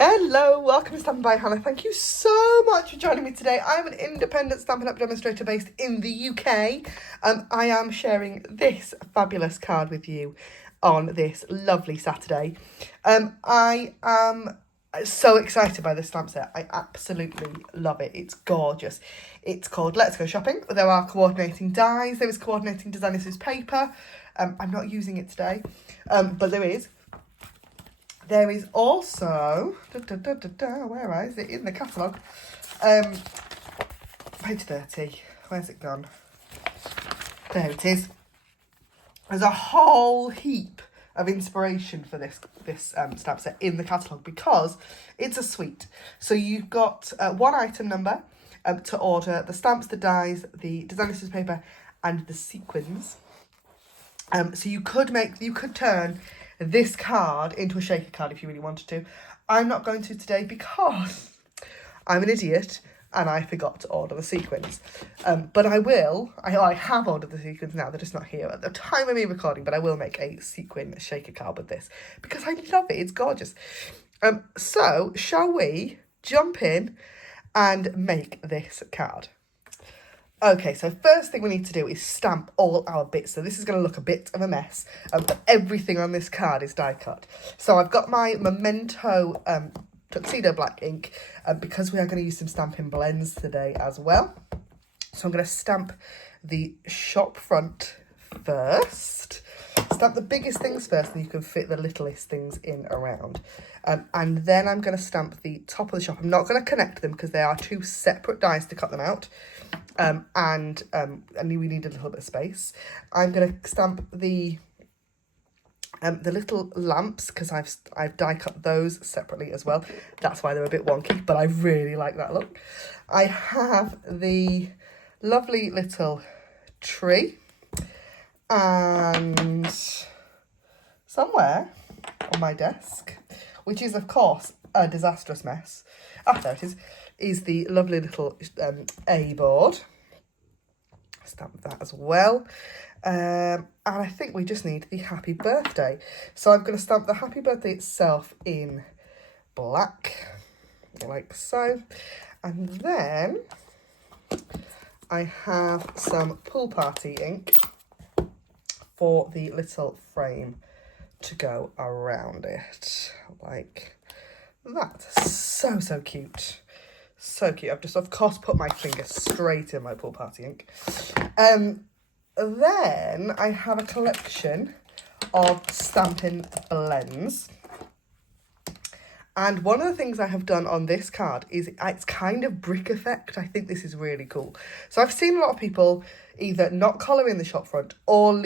Hello, welcome to Stampin' by Hannah. Thank you so much for joining me today. I'm an independent Stampin' Up demonstrator based in the UK. I am sharing this fabulous card with you on this lovely Saturday. I am so excited by this stamp set. I absolutely love it. It's gorgeous. It's called Let's Go Shopping. There are coordinating dies. There is coordinating designer's paper. I'm not using it today, but there is. There is also, where is it? In the catalogue. Page 30. Where's it gone? There it is. There's a whole heap of inspiration for this stamp set in the catalogue because it's a suite. So you've got one item number to order, the stamps, the dies, the designer's paper, and the sequins. So you could turn this card into a shaker card if you really wanted to. I'm not going to today because I'm an idiot and I forgot to order the sequins. But I will. I have ordered the sequins now. They're just not here at the time of me recording, but I will make a sequin shaker card with this because I love it. It's gorgeous. So shall we jump in and make this card? Okay, so first thing we need to do is stamp all our bits. So this is going to look a bit of a mess, but everything on this card is die cut. So I've got my Memento Tuxedo Black ink because we are going to use some stamping blends today as well. So I'm going to stamp the shop front first. Stamp the biggest things first and you can fit the littlest things in around. And then I'm going to stamp the top of the shop. I'm not going to connect them because they are two separate dies to cut them out. And we need a little bit of space. I'm going to stamp the little lamps because I've die cut those separately as well. That's why they're a bit wonky, but I really like that look. I have the lovely little tree, and somewhere on my desk, which is of course a disastrous mess. There it is the lovely little A board. Stamp that as well. And I think we just need the happy birthday. So I'm going to stamp the happy birthday itself in black, like so. And then I have some pool party ink for the little frame to go around it, like that. So cute. So cute. I've just, of course, put my finger straight in my pool party ink. Then I have a collection of stamping blends. And one of the things I have done on this card is it's kind of brick effect. I think this is really cool. So I've seen a lot of people either not colour in the shop front or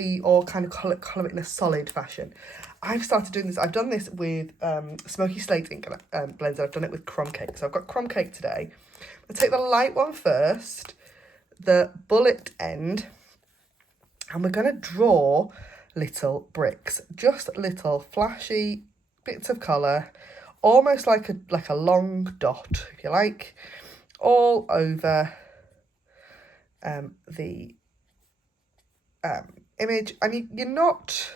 kind of colour it in a solid fashion. I've started doing this. I've done this with Smoky Slate ink blends. I've done it with Crumb Cake. So I've got Crumb Cake today. I'll take the light one first, the bullet end, and we're going to draw little bricks. Just little flashy bits of colour, almost like a long dot, if you like, all over the image. And you're not,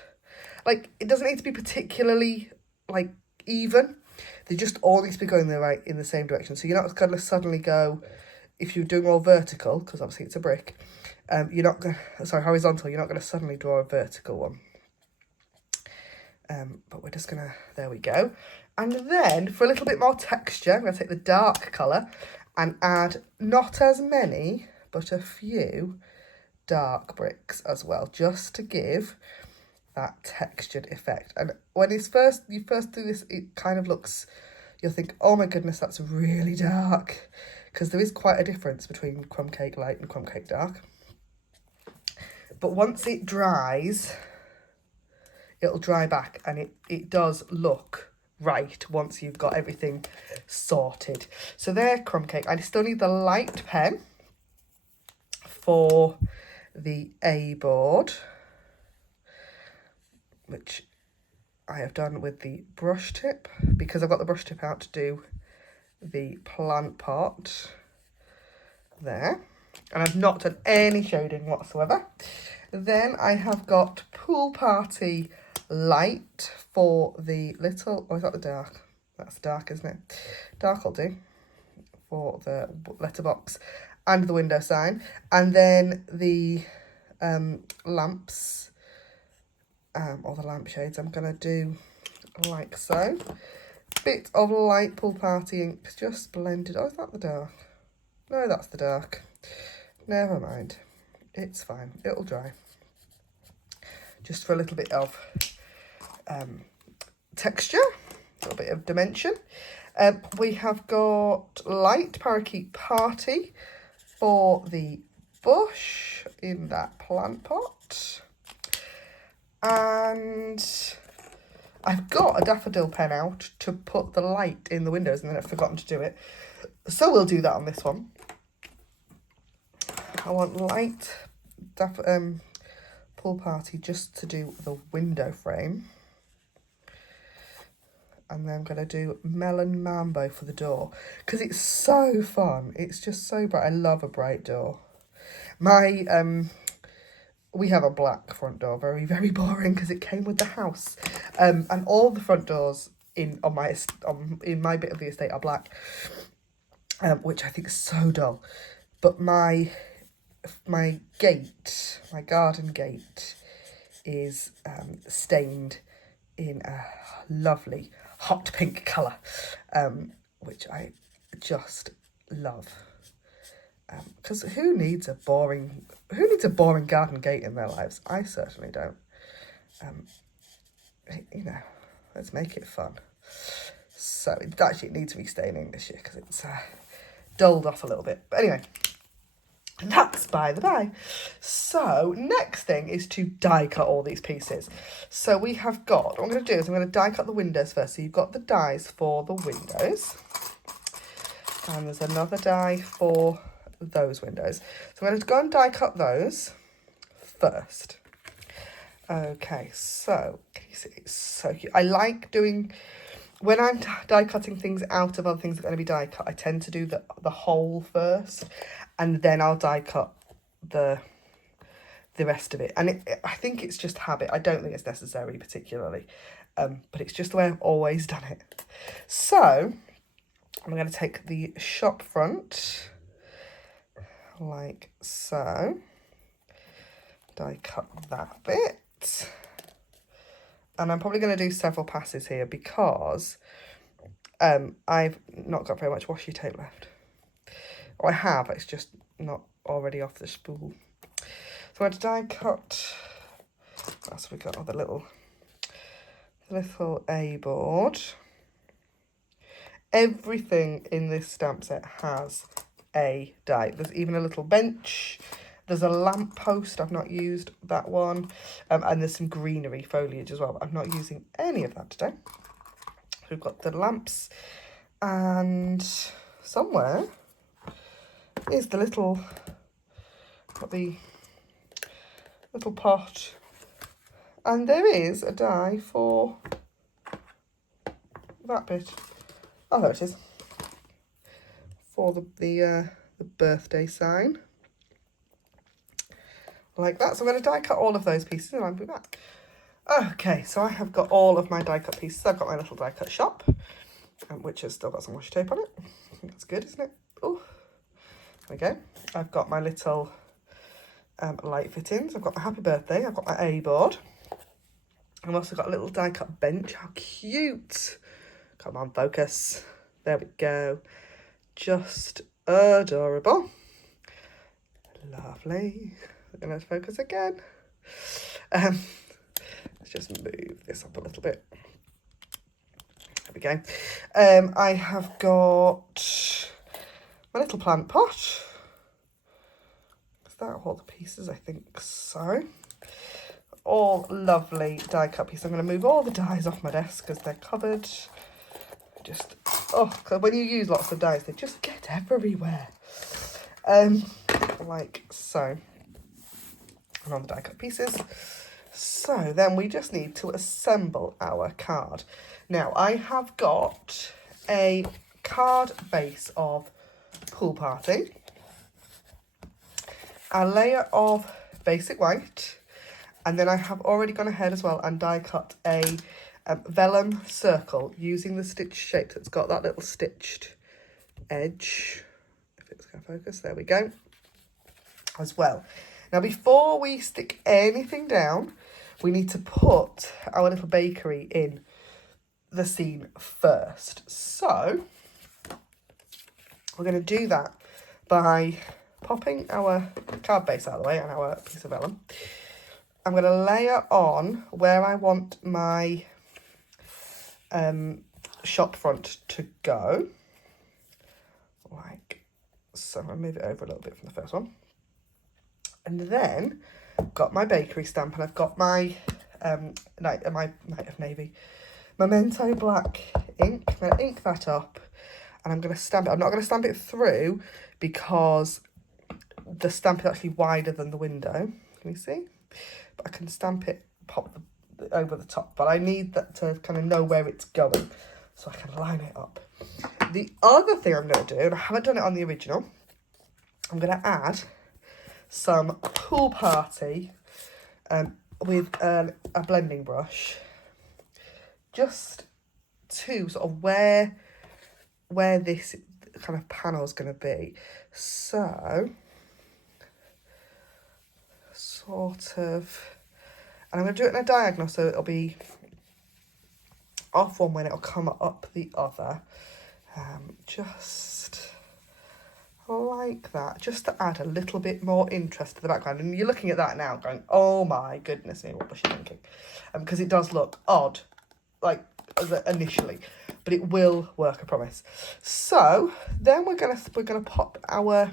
like, it doesn't need to be particularly, like, even. They just all need to be going in the same direction. So you're not going to suddenly go, if you're doing all vertical, because obviously it's a brick, you're not going to, sorry, horizontal, you're not going to suddenly draw a vertical one. But we're just going to, there we go. And then, for a little bit more texture, I'm going to take the dark colour and add not as many, but a few dark bricks as well, just to give that textured effect. And when you first do this, it kind of looks, you'll think, oh my goodness, that's really dark, because there is quite a difference between Crumb Cake Light and Crumb Cake Dark. But once it dries, it'll dry back, and it does look right once you've got everything sorted. So there, Crumb Cake. I still need the light pen for the A board, which I have done with the brush tip, because I've got the brush tip out to do the plant pot there. And I've not done any shading whatsoever. Then I have got Pool Party Light for the little, or is that the dark? That's dark, isn't it? Dark will do for the letterbox and the window sign. And then the lamps, or the lampshades, I'm going to do like so. Bit of light pool party ink just blended. Oh, is that the dark? No, that's the dark. Never mind. It's fine. It'll dry. Just for a little bit of texture, a little bit of dimension. We have got light parakeet party for the bush in that plant pot. And I've got a daffodil pen out to put the light in the windows, and then I've forgotten to do it. So we'll do that on this one. I want light pool party just to do the window frame. And then I'm going to do melon mambo for the door, because it's so fun. It's just so bright. I love a bright door. We have a black front door, very, very boring, because it came with the house. And all the front doors in my bit of the estate are black, which I think is so dull. But my gate, my garden gate, is stained in a lovely hot pink colour, which I just love. Because who needs a boring garden gate in their lives? I certainly don't. You know, let's make it fun. So it actually needs restaining this year because it's dulled off a little bit. But anyway, that's by the by. So next thing is to die cut all these pieces. So we have got, what I'm going to do is I'm going to die cut the windows first. So you've got the dies for the windows. And there's another die for those windows. So I'm going to go and die cut those first. Okay, so can you see, it's so cute. I like doing, when I'm die cutting things out of other things that are going to be die cut, I tend to do the whole first, and then I'll die cut the rest of it. And I think it's just habit. I don't think it's necessary particularly, but it's just the way I've always done it. So I'm going to take the shop front like so, die cut that bit, and I'm probably going to do several passes here because I've not got very much washi tape left. Or I have, it's just not already off the spool. So I'm going to die cut, that's we got the little A board. Everything in this stamp set has a die. There's even a little bench. There's a lamp post. I've not used that one. And there's some greenery foliage as well. But I'm not using any of that today. So we've got the lamps. And somewhere is the little pot. And there is a die for that bit. Oh, there it is. For the birthday sign. Like that. So I'm going to die cut all of those pieces and I'll be back. Okay, so I have got all of my die cut pieces. I've got my little die cut shop, which has still got some washi tape on it. I think that's good, isn't it? Oh, there we go. I've got my little light fittings. I've got my happy birthday. I've got my A board. I've also got a little die cut bench. How cute. Come on, focus. There we go. Just adorable. Lovely. We're going to focus again. Let's just move this up a little bit. There we go. I have got my little plant pot. Is that all the pieces? I think so. All lovely die cut pieces. I'm going to move all the dies off my desk because they're covered. Just, because when you use lots of dies, they just get everywhere. Like so. And on the die cut pieces. So then we just need to assemble our card. Now I have got a card base of Pool Party, a layer of basic white, and then I have already gone ahead as well and die cut a vellum circle using the stitch shape that's got that little stitched edge. If it's going to focus, there we go. As well. Now, before we stick anything down, we need to put our little bakery in the scene first. So we're going to do that by popping our card base out of the way and our piece of vellum. I'm going to layer on where I want my shop front to go, like so. I'll move it over a little bit from the first one, and then I've got my bakery stamp, and I've got my Night of Navy Memento black ink. I'm going to ink that up, and I'm going to stamp it. I'm not going to stamp it through because the stamp is actually wider than the window. Can you see? But I can stamp it, pop over the top, but I need that to kind of know where it's going so I can line it up. The other thing I'm going to do, and I haven't done it on the original, I'm going to add some Pool Party with a blending brush, just to sort of where this kind of panel is going to be. So sort of, and I'm going to do it in a diagonal, so it'll be off one way and it'll come up the other, just like that, just to add a little bit more interest to the background. And you're looking at that now going, oh my goodness me, what was she thinking? Because it does look odd, like initially, but it will work, I promise. So then we're gonna pop our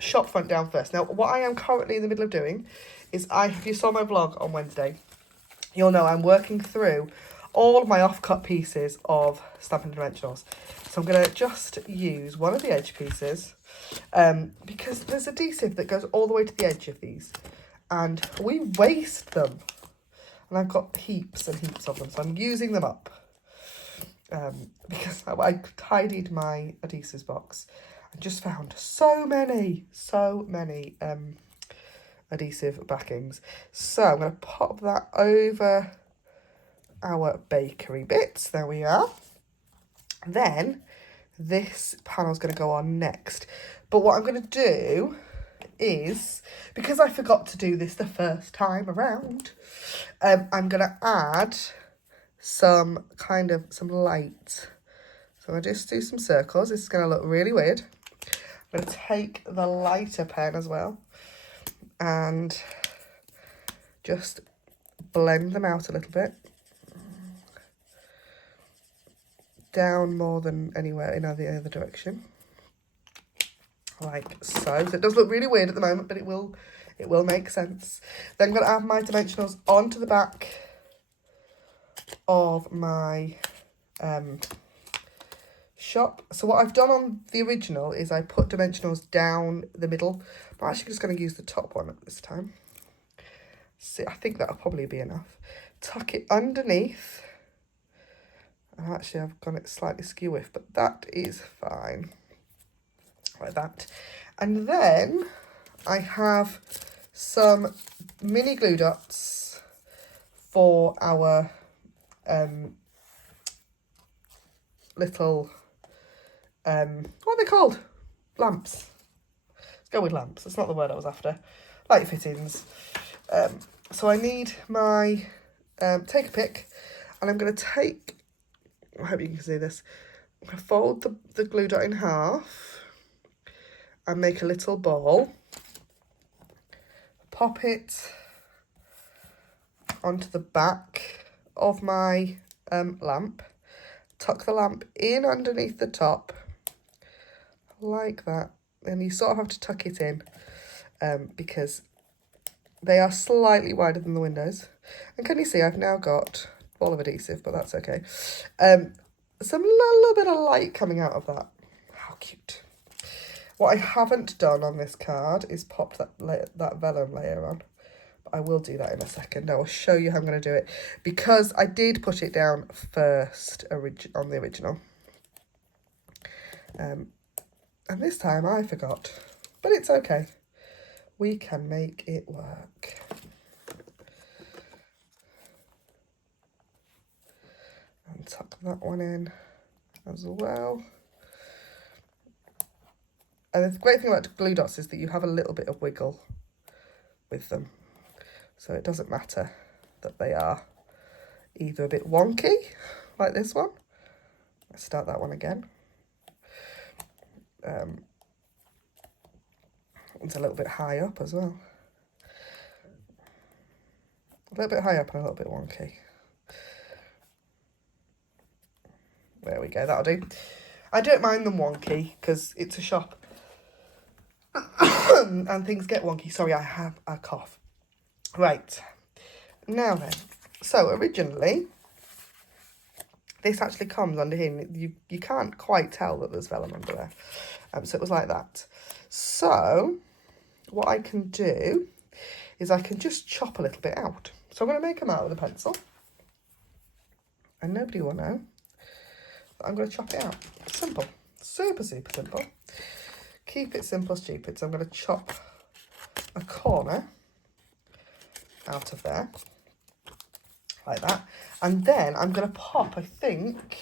shop front down first. Now, what I am currently in the middle of doing is, if you saw my vlog on Wednesday, you'll know I'm working through all of my off-cut pieces of Stampin' Dimensionals. So I'm going to just use one of the edge pieces, because there's adhesive that goes all the way to the edge of these, and we waste them. And I've got heaps and heaps of them, so I'm using them up. Because I tidied my adhesives box and just found so many adhesive backings. So I'm going to pop that over our bakery bits. There we are. Then this panel's going to go on next. But what I'm going to do is, because I forgot to do this the first time around, I'm going to add some light. So I'm going to just do some circles. This is going to look really weird. I'm going to take the lighter pen as well and just blend them out a little bit. Down more than anywhere in the other direction. Like so. So it does look really weird at the moment, but it will make sense. Then I'm going to add my dimensionals onto the back of my shop. So what I've done on the original is I put dimensionals down the middle. I'm actually just going to use the top one at this time. See, I think that'll probably be enough. Tuck it underneath. And actually I've got it slightly skew with, but that is fine. Like that. And then I have some mini glue dots for our little, what are they called? Lamps. Let's go with lamps. That's not the word I was after. Light fittings. So I need my, take a pick, and I'm going to take, I hope you can see this, I'm going to fold the glue dot in half and make a little ball. Pop it onto the back of my lamp. Tuck the lamp in underneath the top, like that. And you sort of have to tuck it in because they are slightly wider than the windows. And can you see I've now got a ball of adhesive, but that's okay. Some little bit of light coming out of that. How cute. What I haven't done on this card is pop that vellum layer on. But I will do that in a second. I will show you how I'm going to do it, because I did put it down first on the original. And this time I forgot, but it's okay. We can make it work. tuck that one in as well. And the great thing about glue dots is that you have a little bit of wiggle with them. So it doesn't matter that they are either a bit wonky, like this one. Let's start that one again. It's a little bit high up as well. A little bit high up and a little bit wonky. There we go, that'll do. I don't mind them wonky because it's a shop and things get wonky. Sorry, I have a cough. Right, now then. So originally, this actually comes under here. You can't quite tell that there's vellum under there. So it was like that. So what I can do is I can just chop a little bit out. So I'm going to make them out with a pencil. And nobody will know. But I'm going to chop it out. Simple. Super, super simple. Keep it simple, stupid. So I'm going to chop a corner out of there. Like that. And then I'm going to pop, I think,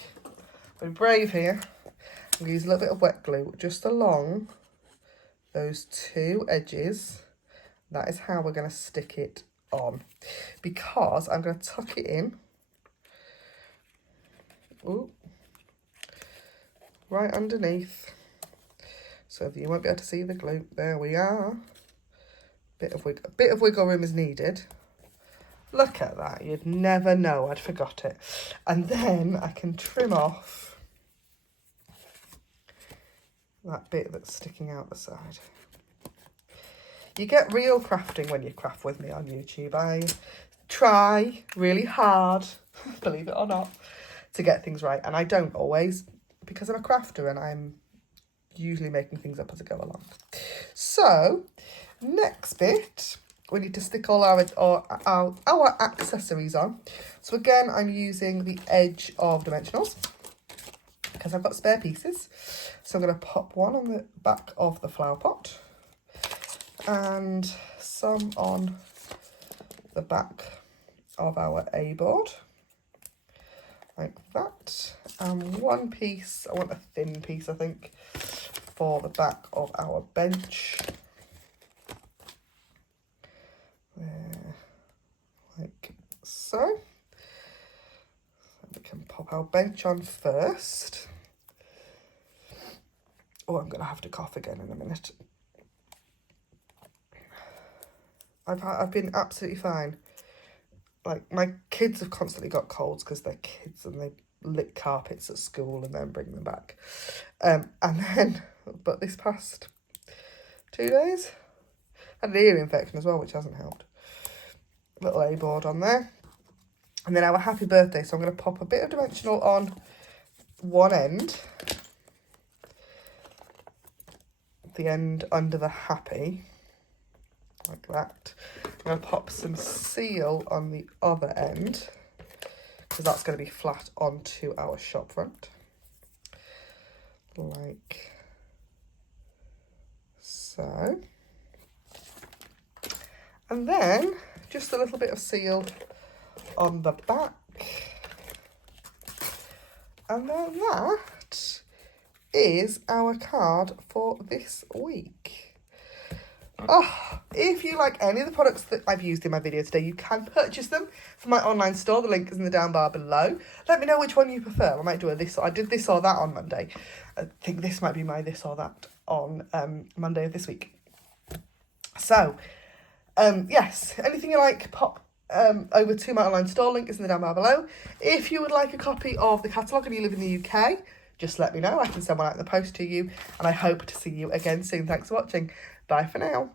I'm brave here. I'm going to use a little bit of wet glue just along those two edges. That is how we're going to stick it on. Because I'm going to tuck it in. Ooh. Right underneath. So that you won't be able to see the glue. There we are. A bit of wiggle room is needed. Look at that. You'd never know I'd forgot it. And then I can trim off that bit that's sticking out the side. You get real crafting when you craft with me on YouTube. I try really hard, believe it or not, to get things right. And I don't always, because I'm a crafter and I'm usually making things up as I go along. So, next bit, we need to stick all our accessories on. So again, I'm using the edge of dimensionals because I've got spare pieces. So I'm going to pop one on the back of the flower pot and some on the back of our A board, like that. And one piece, I want a thin piece, I think, for the back of our bench. There, like so. We can pop our bench on first. Oh, I'm going to have to cough again in a minute. I've been absolutely fine. Like, my kids have constantly got colds because they're kids and they lick carpets at school and then bring them back. But this past 2 days, I had an ear infection as well, which hasn't helped. Little A board on there. And then our happy birthday. So I'm going to pop a bit of dimensional on one end. The end under the happy. Like that. I'm going to pop some seal on the other end, because that's going to be flat onto our shop front. Like so. And then just a little bit of seal on the back. And then that is our card for this week. Oh, if you like any of the products that I've used in my video today, you can purchase them from my online store. The link is in the down bar below. Let me know which one you prefer. I might do I did this or that on Monday. I think this might be my this or that on Monday of this week. So, yes, anything you like, pop over to my online store. Link is in the down bar below. If you would like a copy of the catalogue and you live in the UK, just let me know. I can send one out in the post to you. And I hope to see you again soon. Thanks for watching. Bye for now.